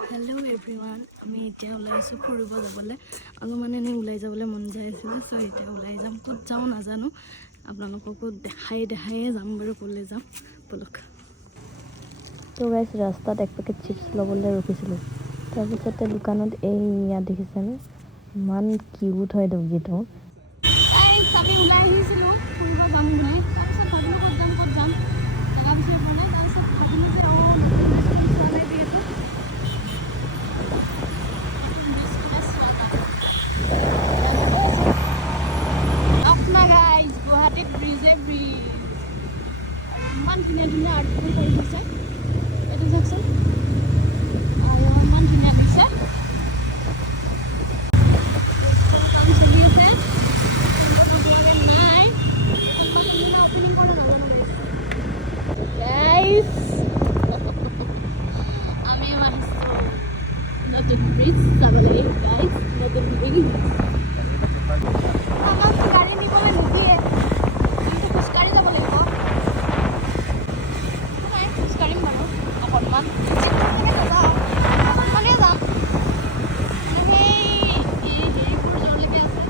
hello everyone আমি এতিয়া ওলাই আছো ফুৰিব যাবলৈ মানে এনে ওলাই যাবলৈ মন যায় আছিল সো এতিয়া ওলাই যাম ক'ত যাও নাজানো আপোনালোককো দেখাই যাম বাৰু ক'লে যাম বলক তো গাইস ৰাস্তাত এক পেকেট চিপছ ল'বলৈ ৰখিছিলোঁ তাৰপিছতে দোকানত এই ইয়াত দেখিছেনে ইমান কিউট হয় ডগীটো আমি ওলাই আহিছিলোঁ ফুৰিব যাম নাই তাৰপিছত ভাবিলোঁ ক'ত যাম জেগা বিচাৰি পোৱা নাই তাৰপিছত ভাবিলোঁ যে ইমান ধুনীয়া ধুনীয়া আৰ্টবোৰ কৰি দিছে এইটো চাওকচোন ইমান ধুনীয়া দিছে কাম চলি আছে নাই অপেনিং কৰি নাজানো গাইজ আমি আহিছোঁ নতুন ব্ৰিজ চাবলৈ গাইজ নতুন ব্ৰিজ আমাক গাড়ী নিবলৈ নিদিয়ে কিন্তু খোজকাঢ়ি যাব লাগিব খোজকাঢ়িম বাৰু অকণমান অকণমানে যাম সেই হেৰিবোৰ য'লৈকে আছে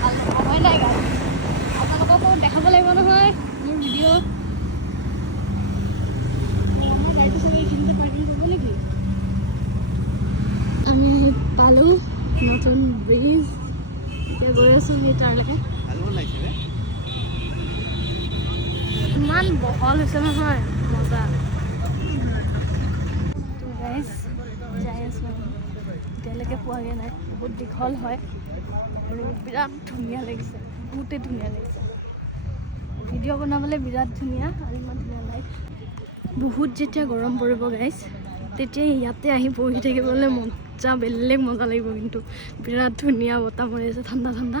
ভাল নহয় নাই গাড়ী আপোনালোককো দেখাব লাগিব নহয় মোৰ ভিডিঅ' গাড়ীটো চাগে এইখিনিতে পাৰ্কিং কৰিব নেকি আমি পালোঁ নতুন ব্ৰিজ এতিয়া গৈ আছোঁ আমি তাৰলৈকে ইমান বহল হৈছে নহয় মজা তো গাইজ যাই আছোঁ আমি এতিয়ালৈকে পোৱাগৈ নাই বহুত দীঘল হয় আৰু বিৰাট ধুনীয়া লাগিছে বহুতেই ধুনীয়া লাগিছে ভিডিঅ' বনাবলৈ বিৰাট ধুনীয়া আৰু ইমান ধুনীয়া লাইট বহুত যেতিয়া গৰম পৰিব গাইজ তেতিয়া ইয়াতে আহি বহি থাকিবলৈ মজা বেলেগ মজা লাগিব কিন্তু বিৰাট ধুনীয়া বতাহ মাৰি আছে ঠাণ্ডা ঠাণ্ডা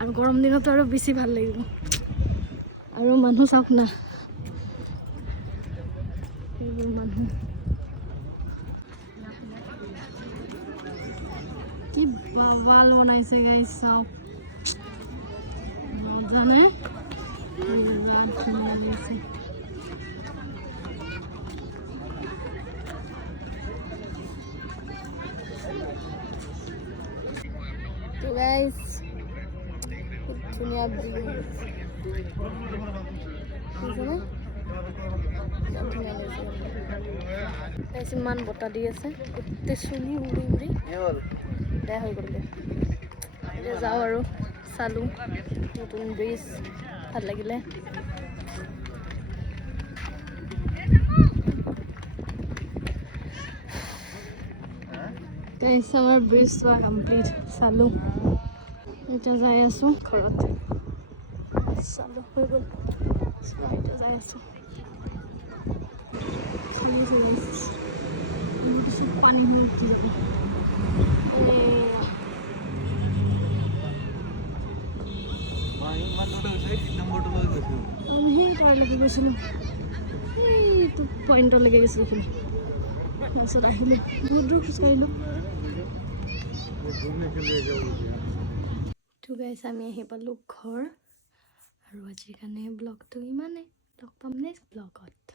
আৰু গৰম দিনতো আৰু বেছি ভাল লাগিব আৰু মানুহ চাওক না এইবোৰ মানুহ কি বাবাল বনাইছে গাইজ চাওক মজানে বিৰাট ধুনীয়া লাগিছে তো গাইজ ধুনীয়া ব্ৰিজ ইমান বতাহ দি আছে গোটেই চুলি উৰি উৰি বেয়া হৈ গ'লগৈ এতিয়া যাওঁ আৰু চালোঁ নতুন ব্ৰিজ ভাল লাগিলে আমাৰ ব্ৰিজ চোৱা কমপ্লিট চালোঁ এতিয়া যাই আছোঁ ঘৰত চালোঁ হৈ গ'ল চোৱা এতিয়া যাই আছোঁ পানী হৈ উঠি যাব আমি সেই তাৰলৈকে গৈছিলোঁ এইটো পইণ্টলৈকে গৈছিলোঁ এইখিনি তাৰপিছত আহিলোঁ বহুত দূৰ খোজকাঢ়িলোঁ তো গাইজ আমি আহি পালোঁ ঘৰ আৰু আজিৰ কাৰণে ব্লগটো ইমানেই লগ পাম নেক্সট ব্লগত